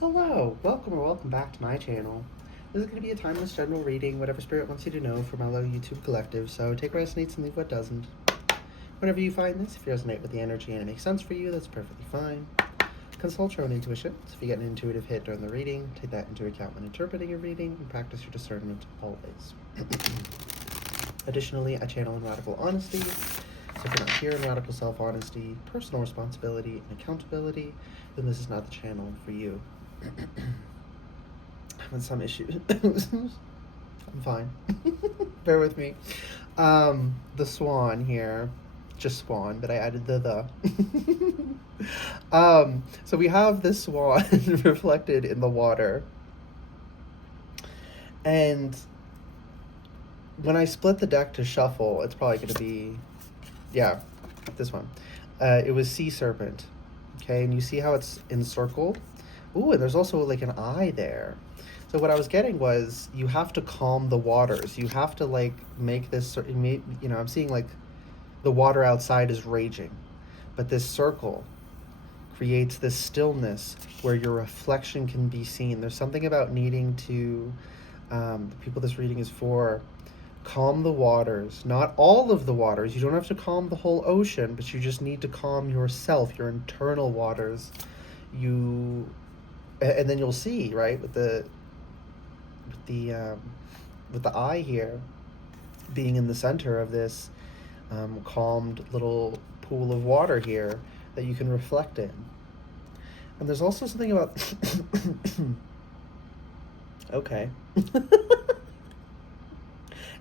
Hello, welcome back to my channel. This is going to be a timeless general reading, whatever spirit wants you to know from our little YouTube collective, so take what resonates and leave what doesn't. Whenever you find this, if you resonate with the energy and it makes sense for you, that's perfectly fine. Consult your own intuition, so if you get an intuitive hit during the reading, take that into account when interpreting your reading, and practice your discernment always. Additionally, I channel in radical honesty, so if you're not here in radical self-honesty, personal responsibility, and accountability, then this is not the channel for you. Having some issues. I'm fine. Bear with me. The swan here, just swan, but I added the. So we have this swan reflected in the water. And when I split the deck to shuffle, it's probably going to be, yeah, this one. It was sea serpent. Okay, and you see how it's encircled? Ooh, and there's also like an eye there. So what I was getting was you have to calm the waters. You have to like make this, I'm seeing like the water outside is raging, but this circle creates this stillness where your reflection can be seen. There's something about needing to, the people this reading is for, calm the waters. Not all of the waters. You don't have to calm the whole ocean, but you just need to calm yourself, your internal waters. And then you'll see, right, with the eye here being in the center of this calmed little pool of water here that you can reflect in. And there's also something about okay.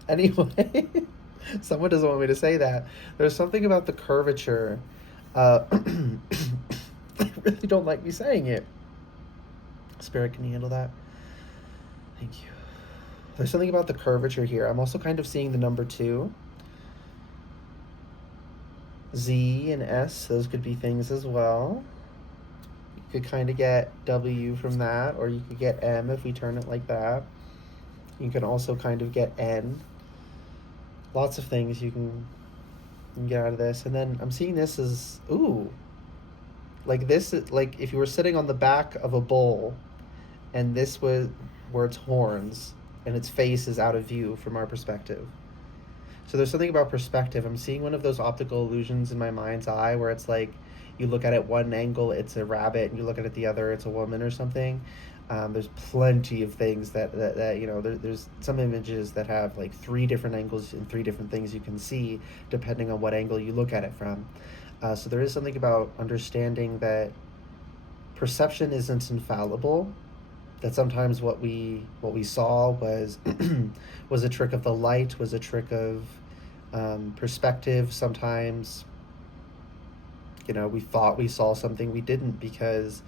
Anyway, someone doesn't want me to say that. There's something about the curvature. They really don't like me saying it. Spirit, can you handle that? Thank you. There's something about the curvature here. I'm also kind of seeing the number 2. Z and S, those could be things as well. You could kind of get W from that, or you could get M if we turn it like that. You can also kind of get N. Lots of things you can get out of this. And then I'm seeing this as, ooh, like this, like if you were sitting on the back of a bull and this was where its horns and its face is out of view from our perspective. So there's something about perspective. I'm seeing one of those optical illusions in my mind's eye where it's like you look at it one angle, it's a rabbit, and you look at it the other, it's a woman or something. There's plenty of things that there's some images that have like 3 different angles and 3 different things you can see depending on what angle you look at it from. So there is something about understanding that perception isn't infallible, that sometimes what we saw was was a trick of the light, was a trick of perspective. Sometimes we thought we saw something we didn't because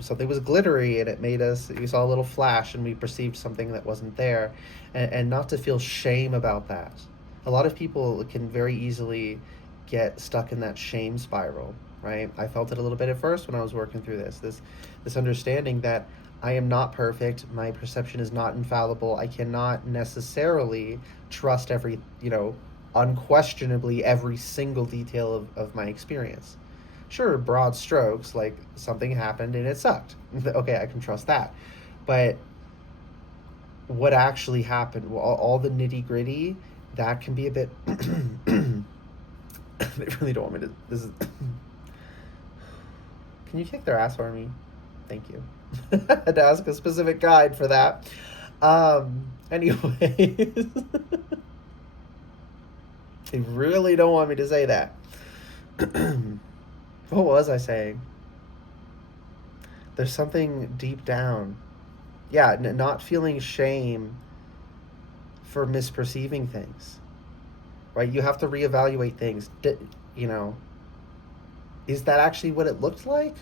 something was glittery and it made us, we saw a little flash and we perceived something that wasn't there. And not to feel shame about that. A lot of people can very easily get stuck in that shame spiral, right? I felt it a little bit at first when I was working through this understanding that I am not perfect, my perception is not infallible, I cannot necessarily trust unquestionably every single detail of my experience. Sure, broad strokes, like something happened and it sucked. Okay, I can trust that. But what actually happened, all the nitty gritty, that can be a bit. They really don't want me to. This is. Can you kick their ass for me? Thank you. I had to ask a specific guide for that. Anyways. They really don't want me to say that. What was I saying? There's something deep down. Yeah, not feeling shame for misperceiving things. Right? You have to reevaluate things. Is that actually what it looked like?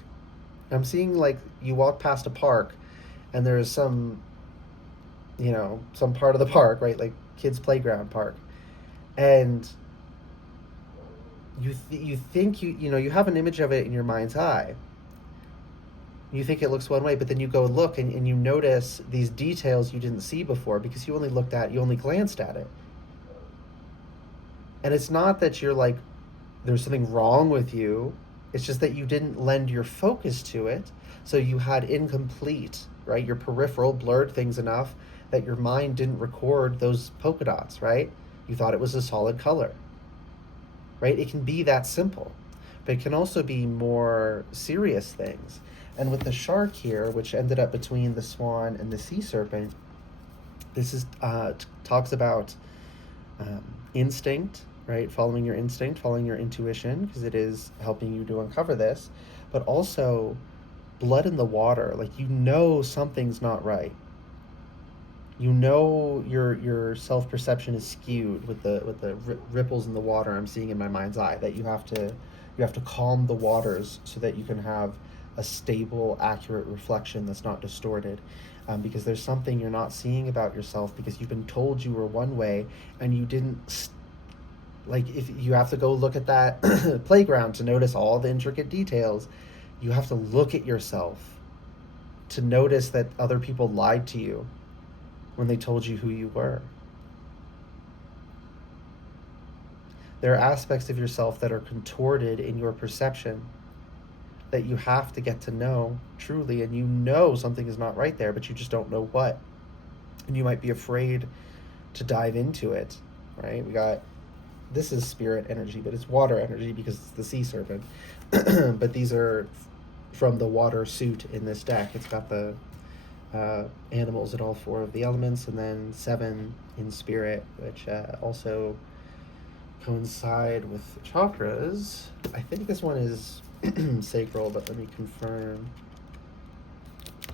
I'm seeing like you walk past a park and there's some part of the park, right? Like kids' playground park. And you think you have an image of it in your mind's eye. You think it looks one way, but then you go and look and you notice these details you didn't see before because you only glanced at it. And it's not that you're like, there's something wrong with you. It's just that you didn't lend your focus to it, so you had incomplete, right? Your peripheral blurred things enough that your mind didn't record those polka dots, right? You thought it was a solid color, right? It can be that simple, but it can also be more serious things. And with the shark here, which ended up between the swan and the sea serpent, this is talks about instinct, right? Following your instinct, following your intuition, because it is helping you to uncover this, but also blood in the water. Like, you know something's not right. You know your self perception is skewed with the ripples in the water I'm seeing in my mind's eye. That you have to calm the waters so that you can have a stable, accurate reflection that's not distorted. Because there's something you're not seeing about yourself because you've been told you were one way and you didn't. Like, if you have to go look at that playground to notice all the intricate details, you have to look at yourself to notice that other people lied to you when they told you who you were. There are aspects of yourself that are contorted in your perception that you have to get to know truly, and you know something is not right there, but you just don't know what. And you might be afraid to dive into it, right? This is spirit energy, but it's water energy because it's the sea serpent. But these are from the water suit in this deck. It's got the animals in all 4 of the elements, and then 7 in spirit, which also coincide with chakras. I think this one is sacral, but let me confirm.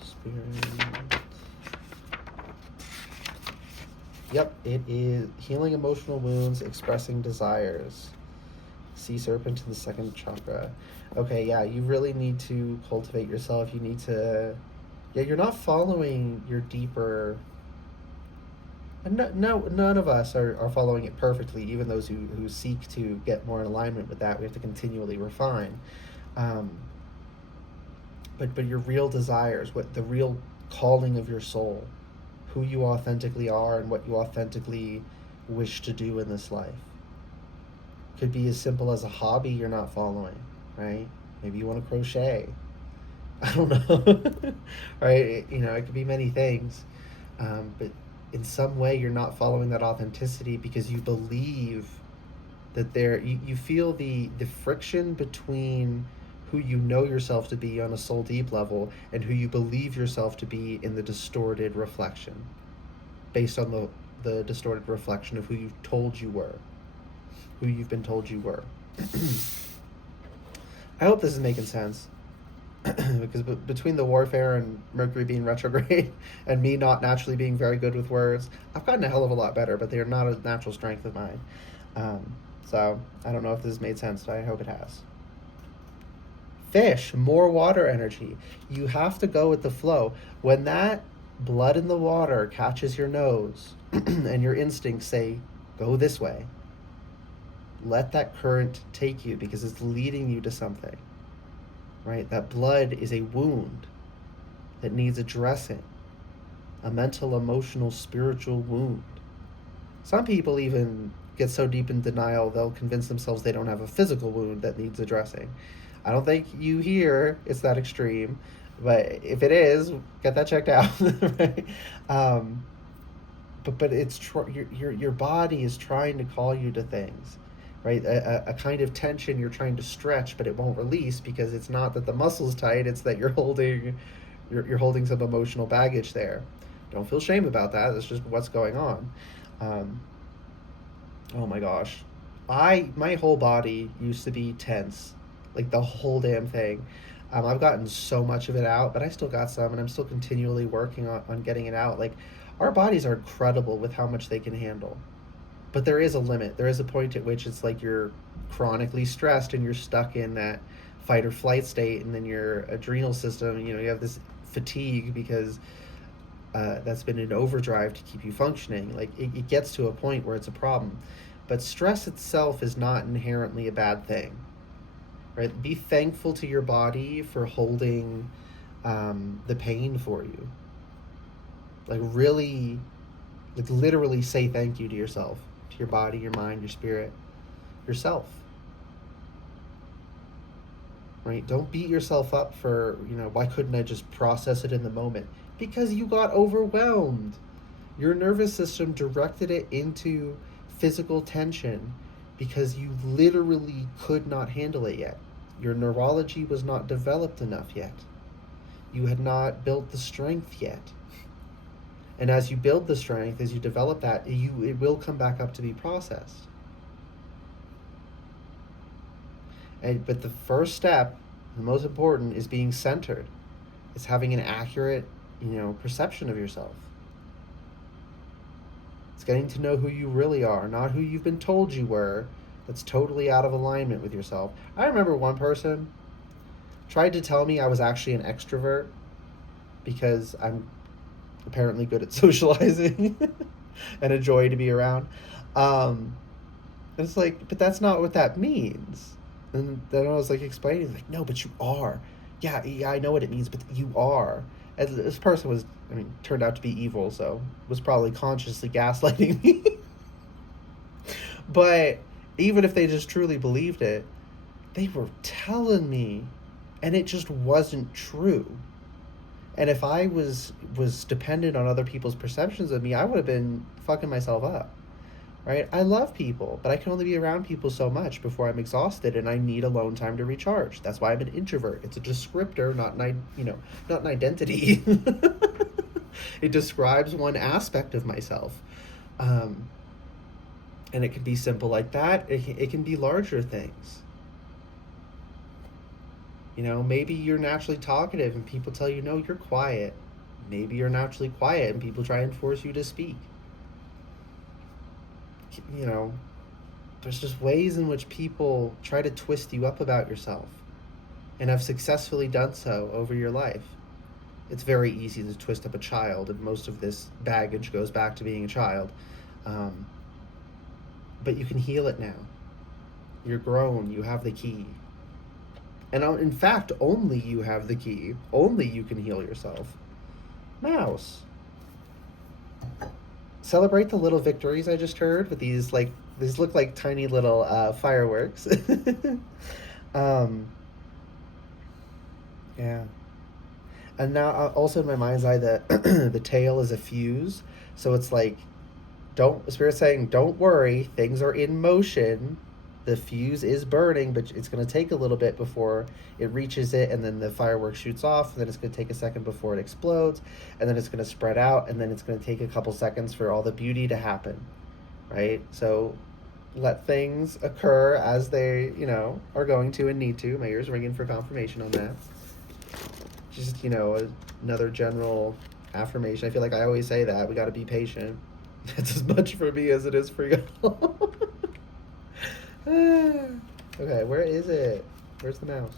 Spirit. Yep, it is healing emotional wounds, expressing desires. Sea serpent in the 2nd chakra. Okay, yeah, you really need to cultivate yourself. You need to, yeah, you're not following your deeper. And none of us are following it perfectly. Even those who seek to get more in alignment with that, we have to continually refine. But your real desires, what the real calling of your soul, who you authentically are and what you authentically wish to do in this life. Could be as simple as a hobby you're not following, right? Maybe you want to crochet. I don't know. Right? You know, it could be many things. But in some way you're not following that authenticity because you believe that you feel the friction between who you know yourself to be on a soul deep level and who you believe yourself to be in the distorted reflection, based on the distorted reflection of who you've told you were, who you've been told you were. I hope this is making sense. Because between the warfare and Mercury being retrograde and me not naturally being very good with words, I've gotten a hell of a lot better, but they are not a natural strength of mine. So I don't know if this has made sense, but I hope it has. Fish, more water energy. You have to go with the flow. When that blood in the water catches your nose and your instincts say, go this way, let that current take you because it's leading you to something. Right? That blood is a wound that needs addressing. A mental, emotional, spiritual wound. Some people even get so deep in denial they'll convince themselves they don't have a physical wound that needs addressing. I don't think you hear it's that extreme, but if it is, get that checked out. Right? But it's your body is trying to call you to things. Right, a kind of tension you're trying to stretch, but it won't release because it's not that the muscle's tight; it's that you're holding some emotional baggage there. Don't feel shame about that. That's just what's going on. Oh my gosh, my whole body used to be tense, like the whole damn thing. I've gotten so much of it out, but I still got some, and I'm still continually working on getting it out. Like, our bodies are incredible with how much they can handle. But there is a limit. There is a point at which it's like you're chronically stressed and you're stuck in that fight or flight state, and then your adrenal system, you have this fatigue because that's been in overdrive to keep you functioning. Like, it gets to a point where it's a problem. But stress itself is not inherently a bad thing, right? Be thankful to your body for holding the pain for you. Like, really, like, literally say thank you to yourself. To your body, your mind, your spirit, yourself. right? Don't beat yourself up for, why couldn't I just process it in the moment? Because you got overwhelmed. Your nervous system directed it into physical tension because you literally could not handle it yet. Your neurology was not developed enough yet. You had not built the strength yet. And as you build the strength, as you develop that, it will come back up to be processed. But the first step, the most important, is being centered. It's having an accurate, perception of yourself. It's getting to know who you really are, not who you've been told you were. That's totally out of alignment with yourself. I remember one person tried to tell me I was actually an extrovert because I'm apparently good at socializing and a joy to be around. It's like, but that's not what that means. And then I was like explaining, like, no, but you are. Yeah, I know what it means, but you are. And this person turned out to be evil, so was probably consciously gaslighting me. But even if they just truly believed it, they were telling me, and it just wasn't true. And if I was dependent on other people's perceptions of me, I would have been fucking myself up. Right? I love people, but I can only be around people so much before I'm exhausted, and I need alone time to recharge. That's why I'm an introvert. It's a descriptor, not an identity. It describes one aspect of myself, and it can be simple like that. It can be larger things. Maybe you're naturally talkative, and people tell you, no, you're quiet. Maybe you're naturally quiet, and people try and force you to speak. There's just ways in which people try to twist you up about yourself, and have successfully done so over your life. It's very easy to twist up a child, and most of this baggage goes back to being a child. But you can heal it now. You're grown. You have the key. And in fact, only you have the key. Only you can heal yourself. Mouse. Celebrate the little victories I just heard with these look like tiny little fireworks. Yeah. And now also in my mind's eye, the tail is a fuse. So it's like, Spirit's saying, don't worry, things are in motion. The fuse is burning, but it's going to take a little bit before it reaches it, and then the firework shoots off, and then it's going to take a second before it explodes, and then it's going to spread out, and then it's going to take a couple seconds for all the beauty to happen, right? So let things occur as they, are going to and need to. My ears ringing for confirmation on that. Just, another general affirmation. I feel like I always say that. We got to be patient. That's as much for me as it is for you. Okay, where is it? Where's the mouse?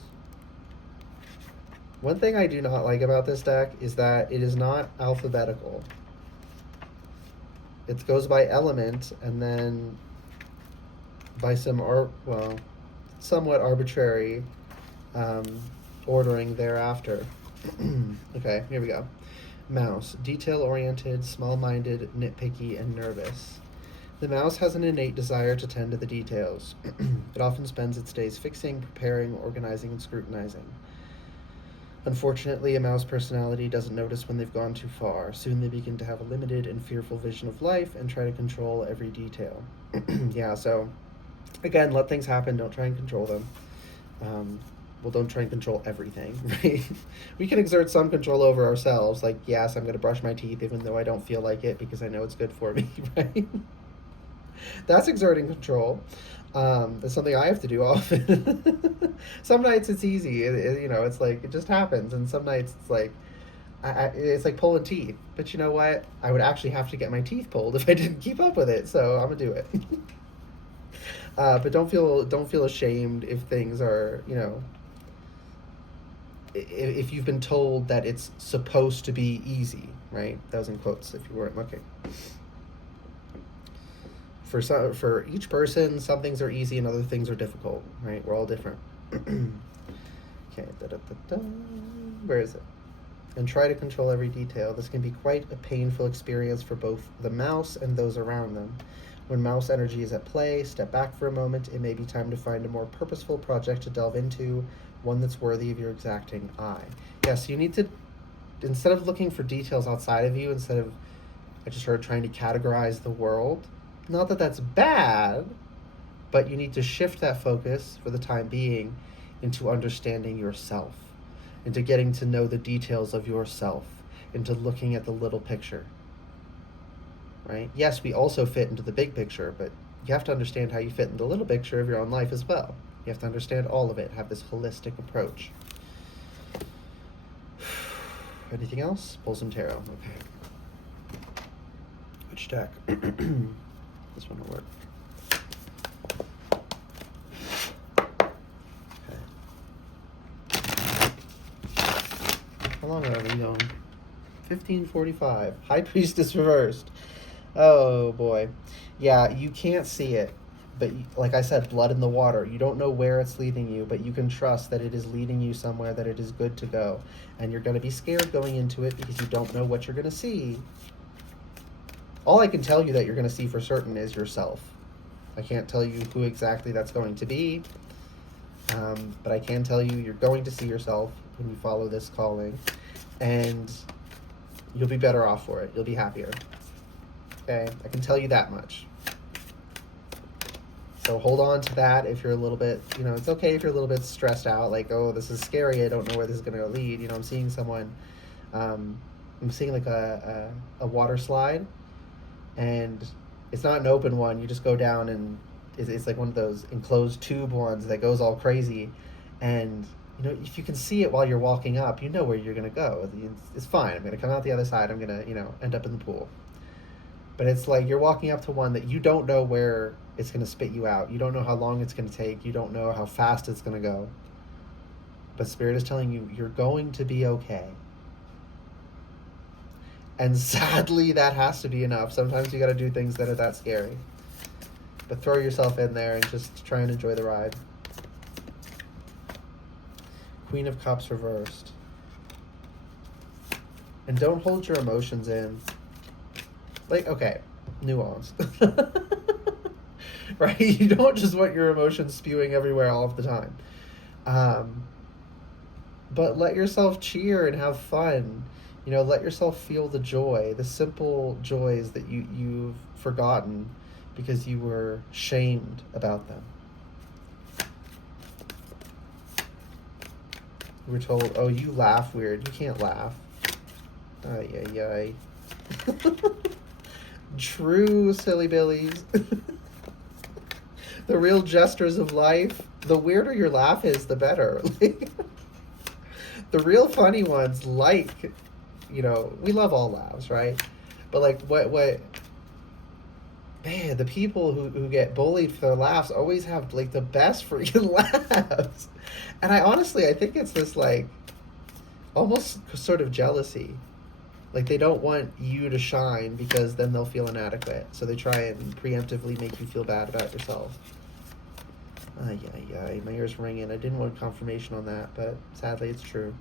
One thing I do not like about this deck is that it is not alphabetical. It goes by element and then by somewhat arbitrary ordering thereafter. Okay, here we go. Mouse. Detail-oriented, small-minded, nitpicky, and nervous. The mouse has an innate desire to tend to the details. It often spends its days fixing, preparing, organizing, and scrutinizing. Unfortunately, a mouse personality doesn't notice when they've gone too far. Soon they begin to have a limited and fearful vision of life and try to control every detail. Yeah, so, again, let things happen. Don't try and control them. Don't try and control everything, right? We can exert some control over ourselves. Like, yes, I'm going to brush my teeth even though I don't feel like it because I know it's good for me, right? That's exerting control. That's something I have to do often. Some nights it's easy. It's like, it just happens. And some nights it's like, it's like pulling teeth. But you know what? I would actually have to get my teeth pulled if I didn't keep up with it. So I'm going to do it. But don't feel ashamed if things are, if you've been told that it's supposed to be easy, right? That was in quotes if you weren't looking. For each person, some things are easy and other things are difficult, right? We're all different. Okay, where is it? And try to control every detail. This can be quite a painful experience for both the mouse and those around them. When mouse energy is at play, step back for a moment. It may be time to find a more purposeful project to delve into, one that's worthy of your exacting eye. Yes, you need to, instead of looking for details outside of you, instead of, I just heard, trying to categorize the world, not that that's bad, but you need to shift that focus for the time being into understanding yourself, into getting to know the details of yourself, into looking at the little picture, right? Yes, we also fit into the big picture, but you have to understand how you fit in the little picture of your own life as well. You have to understand all of it, have this holistic approach. Anything else? Pull some tarot. Okay. Which deck? This one will work. How long are we going? 15:45. High Priestess reversed. Oh boy. Yeah, you can't see it. But like I said, blood in the water. You don't know where it's leading you, but you can trust that it is leading you somewhere, that it is good to go. And you're going to be scared going into it because you don't know what you're going to see. All I can tell you that you're going to see for certain is yourself. I can't tell you who exactly that's going to be. But I can tell you you're going to see yourself when you follow this calling. And you'll be better off for it. You'll be happier. Okay? I can tell you that much. So hold on to that if you're a little bit, it's okay if you're a little bit stressed out, like, oh, this is scary, I don't know where this is going to lead. I'm seeing someone, I'm seeing like a water slide, and it's not an open one. You just go down, and it's like one of those enclosed tube ones that goes all crazy. And, if you can see it while you're walking up, you know where you're going to go. It's fine. I'm going to come out the other side. I'm going to, end up in the pool. But it's like you're walking up to one that you don't know where it's going to spit you out. You don't know how long it's going to take. You don't know how fast it's going to go. But Spirit is telling you, you're going to be okay. And sadly, that has to be enough. Sometimes you got to do things that are that scary. But throw yourself in there and just try and enjoy the ride. Queen of Cups reversed. And don't hold your emotions in. Like, okay, nuance. Right? You don't just want your emotions spewing everywhere all of the time. But let yourself cheer and have fun. Let yourself feel the joy, the simple joys that you've forgotten because you were shamed about them. You were told, oh, you laugh weird. You can't laugh. Ay, ay, ay. True silly billies. The real jesters of life. The weirder your laugh is, the better. The real funny ones, we love all laughs, right? But like what man, the people who get bullied for their laughs always have like the best freaking laughs. And I think it's this like almost sort of jealousy. Like they don't want you to shine because then they'll feel inadequate. So they try and preemptively make you feel bad about yourself. Ay, ay, ay. My ear's ringing. I didn't want confirmation on that, but sadly it's true.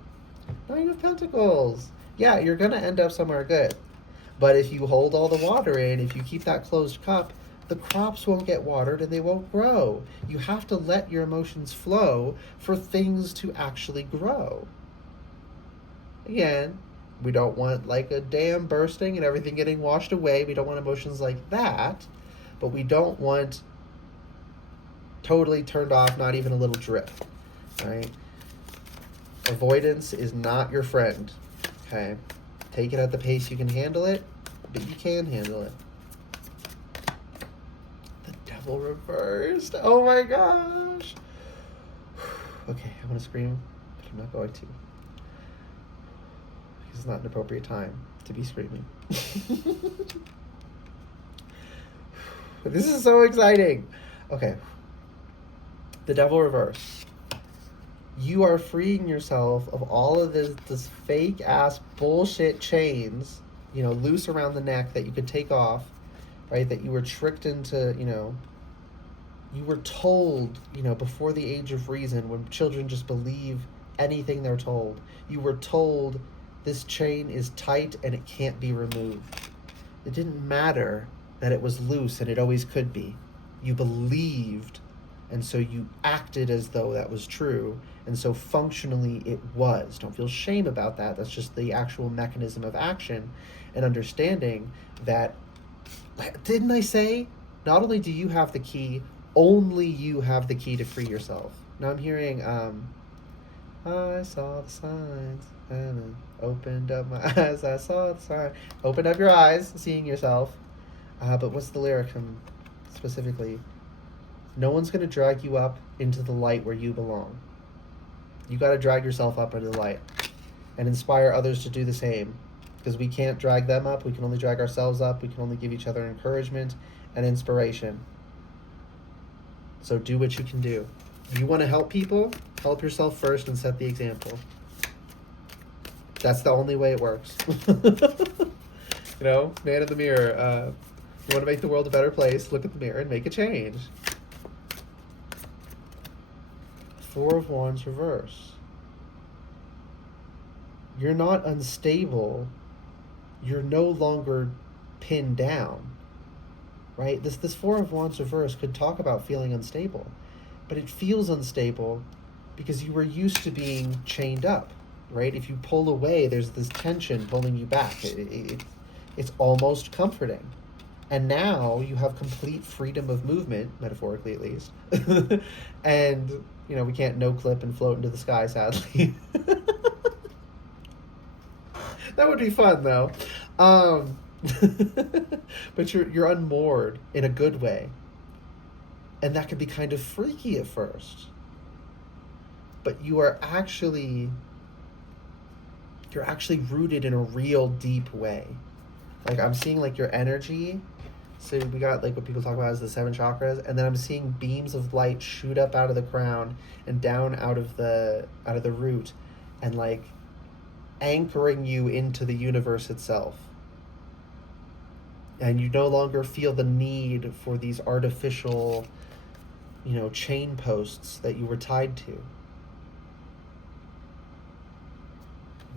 9 of Pentacles. Yeah, you're going to end up somewhere good. But if you hold all the water in, if you keep that closed cup, the crops won't get watered and they won't grow. You have to let your emotions flow for things to actually grow. Again, we don't want like a dam bursting and everything getting washed away. We don't want emotions like that. But we don't want totally turned off, not even a little drip. Right? Avoidance is not your friend. Okay? Take it at the pace you can handle it, but you can handle it. The Devil reversed. Oh my gosh. Okay, I want to scream, but I'm not going to. Because it's not an appropriate time to be screaming. This is so exciting. Okay. The Devil reversed. You are freeing yourself of all of this fake ass bullshit chains, loose around the neck that you could take off, right? That you were tricked into, you were told, before the age of reason, when children just believe anything they're told. You were told this chain is tight and it can't be removed. It didn't matter that it was loose and it always could be. You believed And so you acted as though that was true. And so functionally it was. Don't feel shame about that. That's just the actual mechanism of action and understanding that, didn't I say, not only do you have the key, only you have the key to free yourself. Now I'm hearing, I saw the signs and opened up my eyes. I saw the sign. Open up your eyes, seeing yourself. But what's the lyric specifically? No one's going to drag you up into the light where you belong. You got to drag yourself up into the light and inspire others to do the same. Because we can't drag them up. We can only drag ourselves up. We can only give each other encouragement and inspiration. So do what you can do. If you want to help people, help yourself first and set the example. That's the only way it works. You know, man in the mirror. You want to make the world a better place, look at the mirror and make a change. Four of Wands reverse. You're not unstable. You're no longer pinned down. Right? This Four of Wands reverse could talk about feeling unstable. But it feels unstable because you were used to being chained up. Right? If you pull away, there's this tension pulling you back. It's almost comforting. And now you have complete freedom of movement, metaphorically at least. And, you know, we can't no clip and float into the sky, sadly. That would be fun, though. But you're unmoored in a good way. And that can be kind of freaky at first. But you're actually rooted in a real deep way. Like, I'm seeing, like, your energy. So we got, like, what people talk about as the 7 chakras. And then I'm seeing beams of light shoot up out of the crown and down out of the root. And, like, anchoring you into the universe itself. And you no longer feel the need for these artificial, you know, chain posts that you were tied to.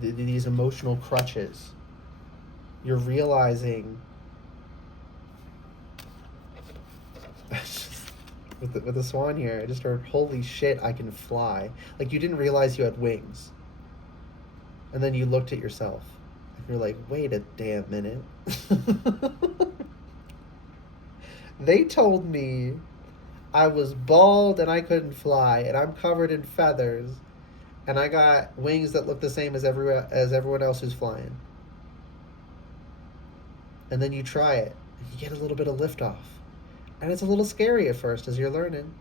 These emotional crutches. You're realizing with the swan here, I just heard, holy shit, I can fly. Like, you didn't realize you had wings. And then you looked at yourself. And you're like, wait a damn minute. They told me I was bald and I couldn't fly, and I'm covered in feathers, and I got wings that look the same as everyone else who's flying. And then you try it, and you get a little bit of liftoff. And it's a little scary at first as you're learning.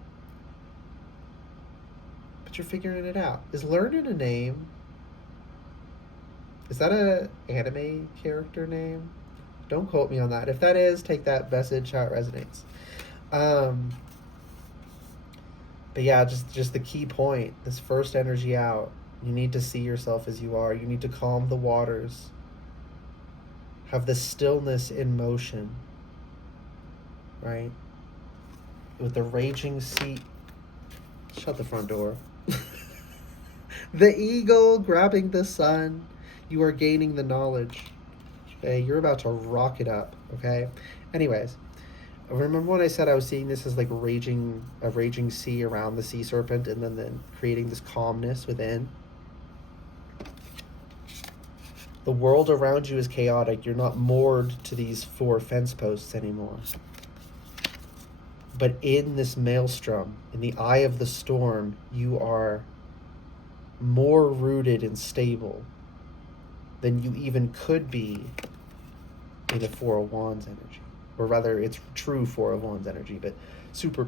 But you're figuring it out. Is learning a name? Is that a anime character name? Don't quote me on that. If that is, take that message how it resonates. But yeah, just the key point, this first energy out, you need to see yourself as you are. You need to calm the waters. Have this stillness in motion, right? With the raging sea. Shut the front door. The eagle grabbing the sun. You are gaining the knowledge. Okay, you're about to rock it up. Okay. Anyways, remember when I said I was seeing this as like a raging sea around the sea serpent, and then creating this calmness within. The world around you is chaotic. You're not moored to these 4 fence posts anymore. But in this maelstrom, in the eye of the storm, you are more rooted and stable than you even could be in a 4 of Wands energy. Or rather, it's true 4 of Wands energy, but intuitive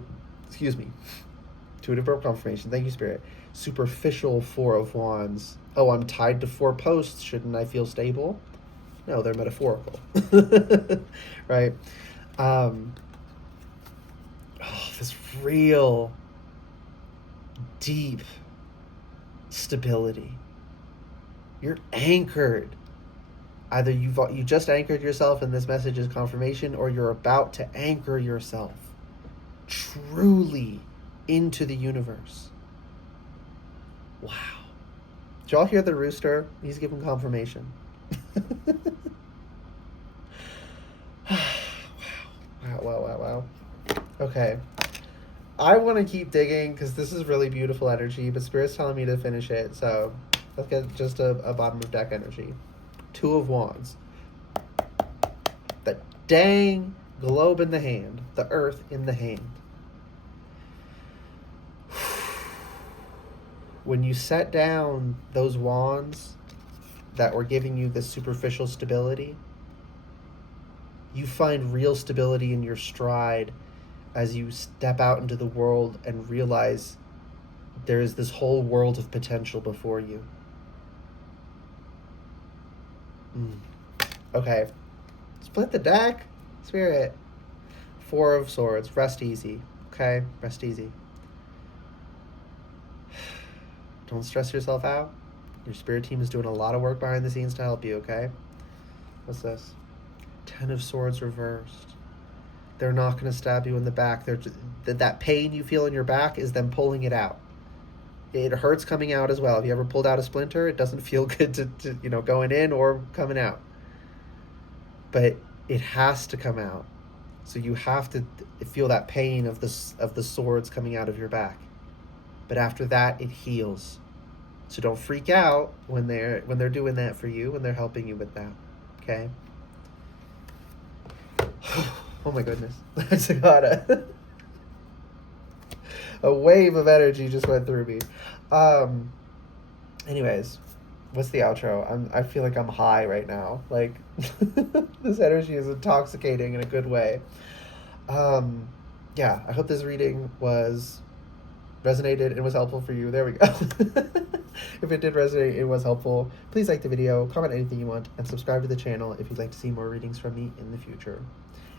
verb confirmation, thank you, Spirit. Superficial 4 of Wands. Oh, I'm tied to 4 posts. Shouldn't I feel stable? No, they're metaphorical. Right? This real, deep stability. You're anchored. Either you just anchored yourself and this message is confirmation, or you're about to anchor yourself truly into the universe. Wow. Did y'all hear the rooster? He's giving confirmation. Wow. Okay. I want to keep digging because this is really beautiful energy, but Spirit's telling me to finish it, so let's get just a bottom of deck energy. Two of Wands. The dang globe in the hand. The earth in the hand. When you set down those wands that were giving you this superficial stability, you find real stability in your stride as you step out into the world and realize there is this whole world of potential before you. Okay. Split the deck. Spirit. Four of Swords. Rest easy. Okay? Rest easy. Don't stress yourself out. Your spirit team is doing a lot of work behind the scenes to help you, okay? What's this? Ten of Swords reversed. They're not going to stab you in the back. That pain you feel in your back is them pulling it out. It hurts coming out as well. Have you ever pulled out a splinter? It doesn't feel good to going in or coming out. But it has to come out. So you have to feel that pain of the swords coming out of your back. But after that, it heals. So don't freak out when they're doing that for you, when they're helping you with that. Okay? Oh my goodness. That's a wave of energy just went through me. Anyways, what's the outro? I feel like I'm high right now. Like this energy is intoxicating in a good way. Yeah, I hope this reading resonated and was helpful for you. There we go. If it did resonate, it was helpful. Please like the video, comment anything you want, and subscribe to the channel if you'd like to see more readings from me in the future.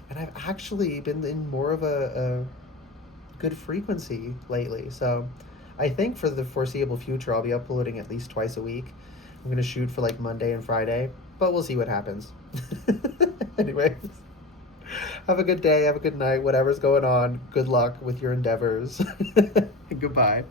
And I've actually been in more of a good frequency lately, so I think for the foreseeable future I'll be uploading at least twice a week. I'm gonna shoot for like Monday and Friday, but we'll see what happens. Anyways, have a good day, have a good night, whatever's going on. Good luck with your endeavors. Goodbye.